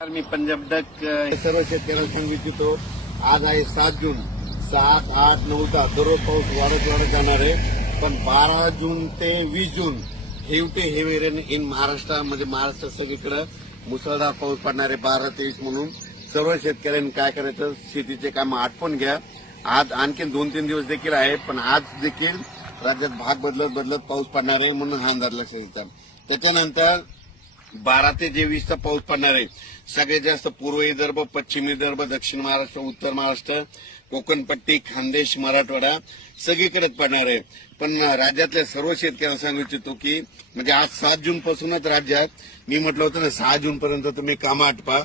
मी Punjab duck सर्व शेतकऱ्यांना सांगू इच्छितो, आज आहे 7 जून. 7, 8, 9, 10 दररोज पाऊस वाढत जाणार आहे. पण 12 जून ते 20 जून हेवी रेन इन महाराष्ट्र, म्हणजे महाराष्ट्र सगळीकडे मुसळधार पाऊस पडणार आहे. 12 ते 20 म्हणून सर्व शेतकऱ्यांनी काय करायचं, शेतीचे काम आटपून घ्या. आज आणखी 2-3 दिवस देखील आहे, पण आज देखील राज्यात भाग बदलत पाऊस पडणार आहे, म्हणून हा अंदाज लक्षात घ्यायचा. त्याच्यानंतर 12 ते 20 पाऊस पडणार आहे. सगळ्यात जास्त पूर्व विदर्भ, पश्चिम विदर्भ, दक्षिण महाराष्ट्र, उत्तर महाराष्ट्र, कोकणपट्टी, खानदेश, मराठवाडा सगळीकडेच पडणार आहे. पण राज्यातल्या सर्व शेतकऱ्यांना सांगू इच्छितो की म्हणजे आज 7 जून पासूनच राज्यात, मी म्हटलं होतं ना 6 जून पर्यंत तुम्ही कामं आटपा.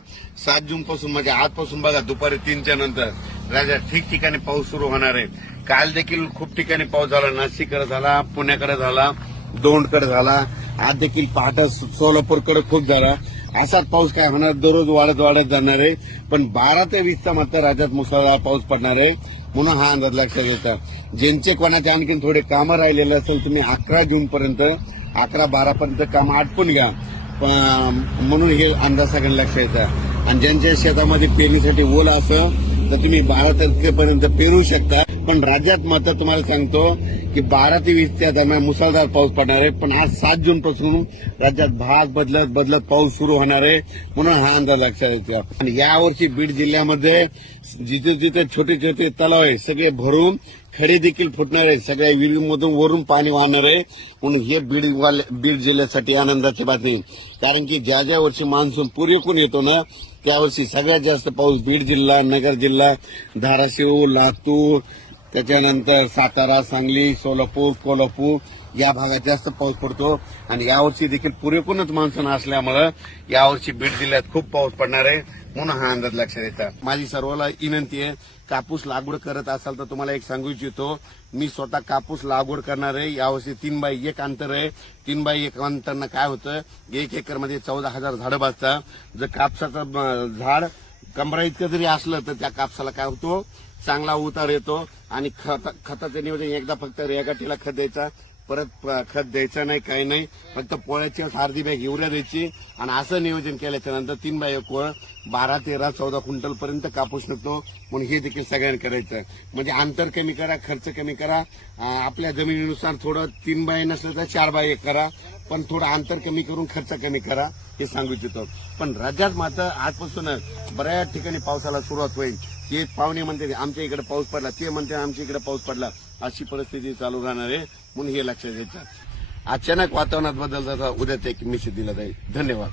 7 जून पासून म्हणजे आजपासून बघा दुपारी 3च्या नंतर राज्यात ठिकठिकाणी पाऊस सुरू होणार आहे. काल देखील खूप ठिकाणी पाऊस झाला. नाशिककडे झाला, पुण्याकडे झाला, दौंडकडे झाला, आज देखील पहाटे सोलापूरकडे खूप झाला. असाच पाऊस काय होणार, दररोज वाढत जाणार आहे. पण 12 ते 20 मात्र राज्यात मुसळधार पाऊस पडणार आहे, म्हणून हा अंदाज लक्षात घ्यायचा. ज्यांचे कोणाचे आणखी थोडे कामं राहिलेले असेल, तुम्ही 11 जून पर्यंत 11-12 पर्यंत कामं आटपून घ्या, म्हणून हे अंदाज सगळ्यांना लक्षात घ्यायचा. आणि ज्यांच्या शेतामध्ये पेरणीसाठी ओल असं तर तुम्ही 12 तारखेपर्यंत पेरू शकता. पण राज्यात मात्र तुम्हाला सांगतो की 12 ते 20च्या दरम्यान मुसळधार पाऊस पडणार आहे. पण आज 7 जून पासून राज्यात भाग बदलत पाऊस सुरू होणार आहे, म्हणून हा अंदाज लक्षात येतो. आणि यावर्षी बीड जिल्ह्यामध्ये जिथे छोटे तलाव आहे सगळे भरून खडे देखील फुटणार आहे. सगळ्या विहिरीमधून वरून पाणी वाहणार आहे, म्हणून हे बीड जिल्ह्यासाठी आनंदाची बातमी. कारण की ज्या वर्षी मान्सून पुरेपूर येतो ना, त्यावर्षी सगळ्यात जास्त पाऊस बीड जिल्हा, नगर जिल्हा, धाराशिव, लातूर, त्याच्यानंतर सातारा, सांगली, सोलापूर, कोल्हापूर या भागात जास्त पाऊस पडतो. आणि यावर्षी देखील पुरेपूरच मान्सून असल्यामुळे यावर्षी बीड जिल्ह्यात खूप पाऊस पडणार आहे, म्हणून हा अंदाज लक्षात येतात. माझी सर्वांना विनंती आहे, कापूस लागवड करत असाल तर तुम्हाला एक सांगू इच्छितो, मी स्वतः कापूस लागवड करणार आहे. यावर्षी 3x1 अंतर आहे. 3x1 अंतरनं काय होतं, 1 एकरमध्ये 14,000 झाडं बसतात. जर कापसाचं झाड कमरा इतकं जरी असलं तर त्या कापसाला काय होतो, चांगला उतार येतो. आणि खताचं नियोजन एकदा फक्त रेगाटीला खत द्यायचा, परत खत द्यायचं नाही, काही नाही, फक्त पोळ्याची अर्धी बॅग युरिया द्यायची. आणि असं नियोजन केल्याच्या नंतर 3x1 12, 13, 14 क्विंटल पर्यंत कापूस निघतो, म्हणून हे देखील सगळ्यांनी करायचं. म्हणजे अंतर कमी करा, खर्च कमी करा. आपल्या जमिनीनुसार थोडं 3x नसलं तर 4x1 करा, पण थोडं अंतर कमी करून खर्च कमी करा, हे सांगू इच्छितो. पण राज्यात मात्र आजपासून बऱ्याच ठिकाणी पावसाला सुरुवात होईल. ते पाहुणे म्हणते आमच्या इकडे पाऊस पडला, ते म्हणते आमच्या इकडे पाऊस पडला, अशी परिस्थिती चालू राहणार आहे, म्हणून हे लक्षात घ्यायचं. अचानक वातावरणात बदल झाला, उद्या ते मेसेज दिला जाईल. धन्यवाद.